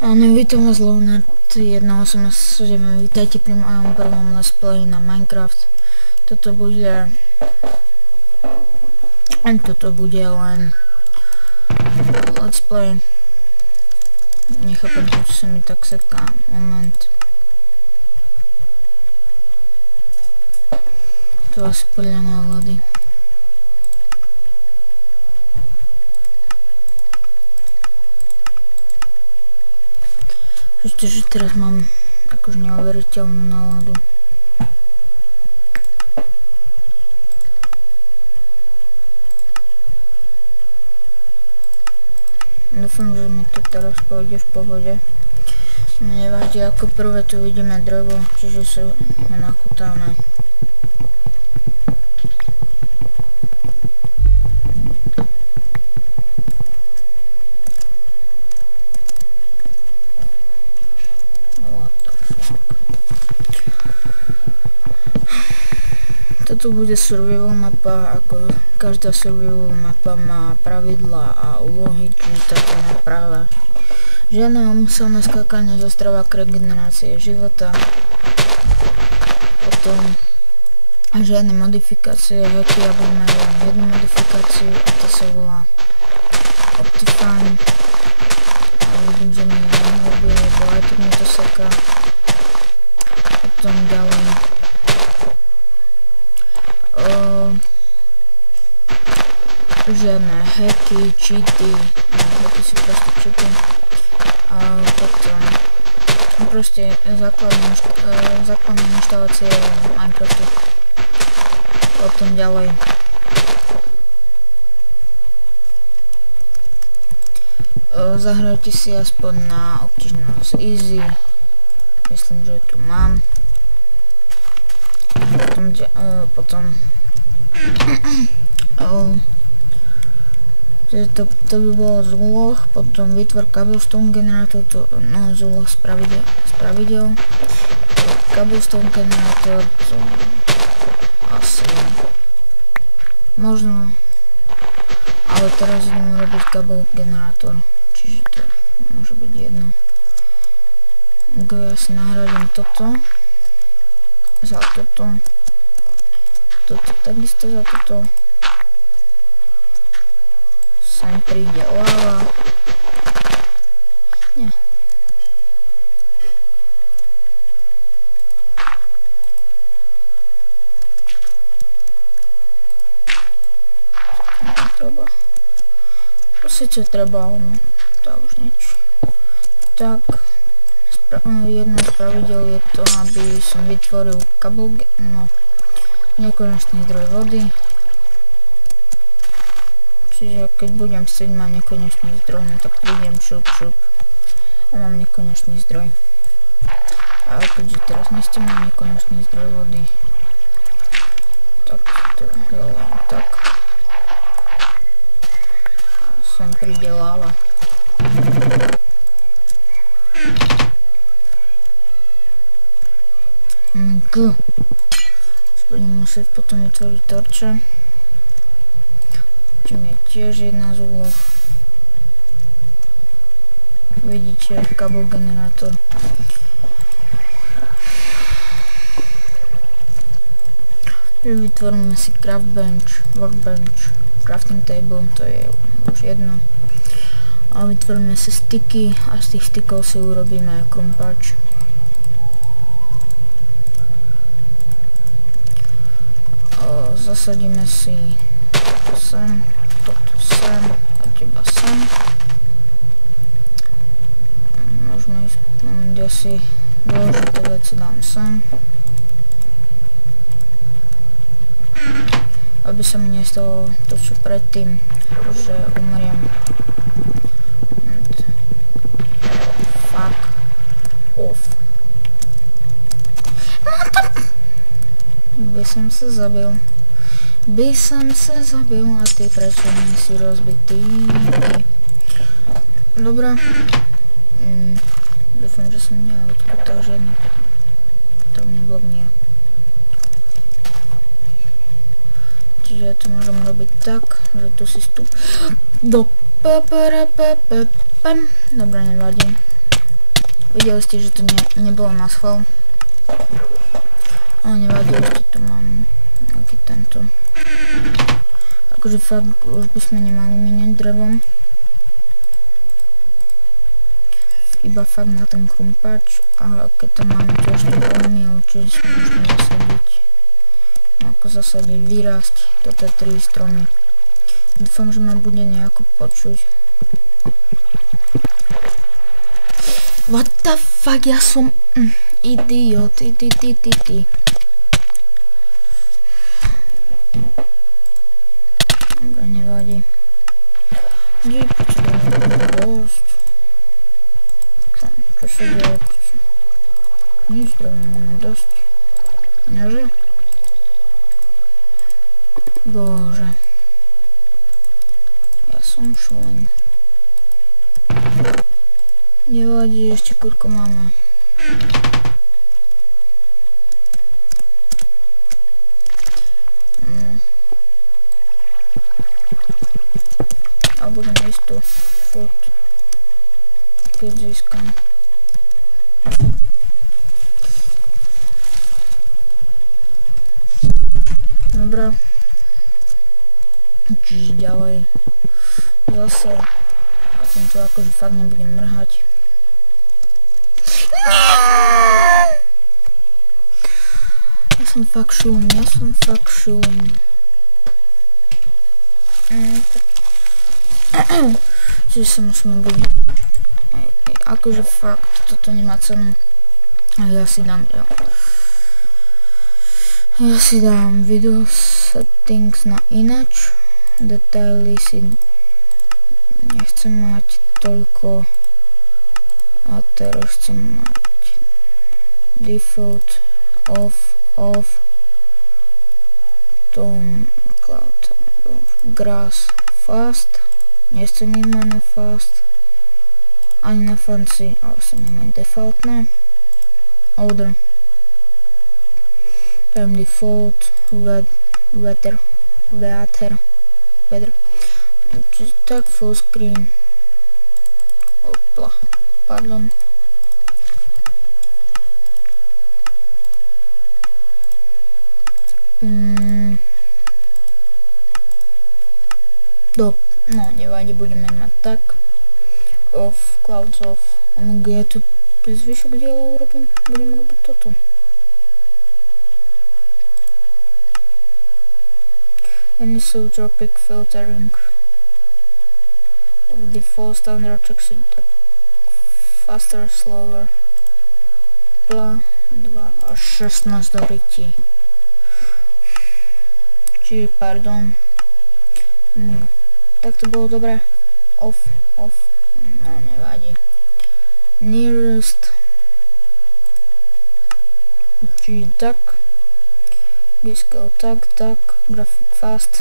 Áno, vítam vás Leonard 1.8.7, vítajte pri mojom prvom let's play na Minecraft. Toto bude len let's play. Nechápem, čo sa mi tak seká. Moment. To asi podľa nálady. Pretože teraz mám akože neuveriteľnú náladu. Dúfam, že mi to teraz pôjde v pohode. Nevadí, ako prvé tu vidíme drevo, čiže sa ho nachutáme. Toto bude survival mapa, ako každá survival mapa má pravidlá a úlohy, čiže táto má práve žiadne úmyselné skákanie zo ostrova k regenerácie života, potom žiadne modifikácie, hacky, alebo majú jednu modifikáciu a to sa volá Optifine. A vidím, že mi nerobí, lebo aj tu mi to seká. Potom ďalej žiadne hacky, cheaty, hacky sú proste cheaty. A potom proste základné inštalácie Minecraftu. Potom ďalej zahrajte si aspoň na obtížnosť easy, myslím, že tu mám. Potom to by bolo z úloh, potom vytvor cobblestone generátor, z úloh z pravidel. Cobblestone generátor, to asi možno, ale teraz idem robiť cobble generátor, čiže to môže byť jedno. Ja si nahradím toto za toto takisto za toto. Sem príde lava. Nie. Netreba. Sice treba, ale to už nič. Tak, jedno z pravidel je to, aby som vytvoril nekonečný zdroj vody. Čiže keď budem chcieť mať nekonečný zdroj, no tak prídem šup a mám nekonečný zdroj. A keďže teraz nechcem mať nekonečný zdroj vody, tak to je len tak. A sem príde lava. Budem musieť potom vytvoriť torče, čím je tiež jedna z úloh. Vidíte, cobble generátor. Vytvoríme si craft bench, workbench, crafting table, to je už jedno. A vytvoríme si sticky a z tých stickov si urobíme krumpáč. Zasadíme si toto sem a teba sem. Môžeme ísť, kde si dôležité veci dám sem. Aby sa mi nestalo to, čo predtým, že umriem. Fuck off. By som sa zabil a ty prečo nie si rozbitý. Dobrá. Dúfam, že som neodkutal žiadny. To mne blok nie. Čiže to môžem robiť tak, že tu si Dobre, nevadí. Videli ste, že to nebolo na schvál. Ale nevadí, ešte tu mám nejaký tento. Akože fakt už by sme nemali míňať drevom. Iba fakt na ten krumpač, ale keď tam máme tiež ten polmiel, čiže si môžeme zasadiť. Ako zasadiť, vyrásť toto 3 stromy. Dúfam, že ma bude nejako počuť. What the fuck, ja som idiot, ty. Dobre, nevadí. Kde počujem dosť? Čo sa deje? Nič, dobre, máme dosť. Nože? Bože. Ja som šuleň. Nevadí, ešte kurko máme. A budem ísť tu furt, keď získam. Dobre. Čiže ďalej. Zase. A tento akože fakt nebudem mrhať. Ja som fakt šum. Čiže sa musíme byť. Akože fakt, toto nemá cenu. Ja si dám video settings na inač. Detaily si nechcem mať toľko. A teraz chcem mať default off tom cloud grass fast. Nechcem ich mať na fast ani na fancy, ale chcem ich mať defaultné. Order tam default weather čiže tak full screen. Opla, pardon. No nevadí, budeme mať tak. Off, clouds off. Ja tu zvyšok diela urobím, budeme robiť toto. Anisotropic filtering. Default standard checks it faster, slower. Bla, 2 až 16 do rytí. Čiže, pardon. Tak to bolo dobré. Off. No, nevadí. Nearest. Čiže tak. Disco tak, graphic fast.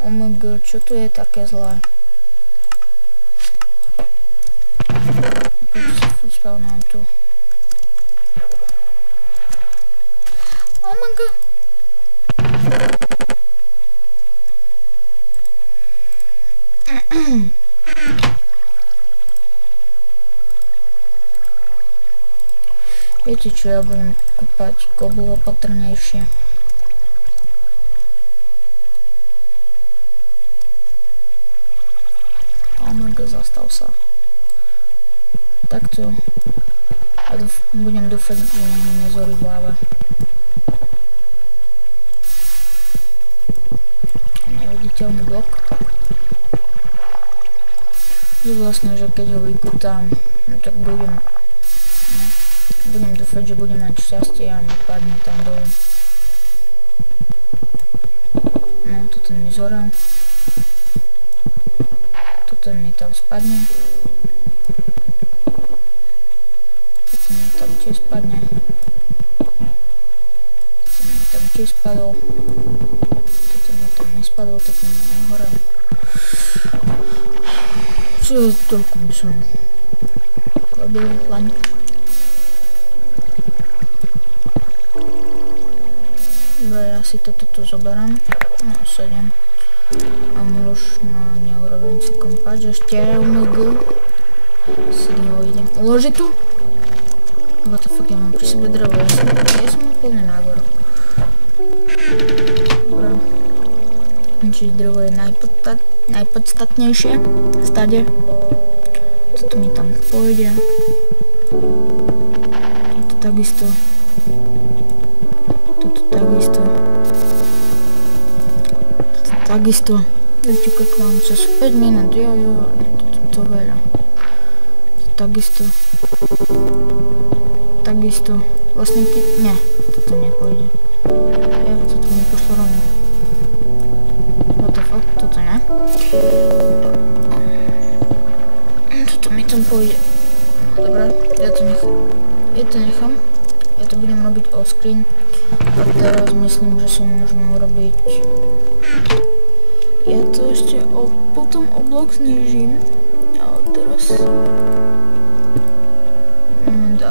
OMG, čo tu je také zlé? Prečo sa spavnám tu? OMG. Viete čo, ja budem kúpať koblu opatrnejšie. Zastav sa. Takto. A budem dúfať, že mi nezorí v hlave. Neviditeľný blok. Je vlastne, že keď ho vykutám, no tak budem dúfať, že budem mať šťastie a mi padne tam dole. No, toto mi zorá. Toto mi tam spadne. Toto mi tam tiež spadne. Toto mi tam tiež spadol. Toto mi tam nespadol, toto mi nehorel. Čiže toľko by som robil laň. Dobre, ja si toto tu zoberám. No, 7. A možno neurobím si kompáč ešte OMG. Si ho idem uložiť tu. What the fuck, ja mám pri sebe drevo, ja som úplne nahor. Dobre. Čiže drevo je najpodstatnejšie stade. Toto mi tam pôjde. Toto takisto. Toto takisto. Toto takisto. Viete, koľko mám čas? 5 minút, jo, to veľa. Toto takisto. Takisto. Vlastne nie, toto nepôjde. Ja, toto mi pošlo rovno. What the fuck, toto ne. Toto mi tam pôjde. Dobre, ja to nechám. Ja to budem robiť off-screen. A teraz myslím, že si môžeme urobiť... Ja to ešte potom o blok znižím. Ale teraz...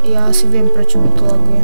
Ja asi viem, prečo mi to laguje.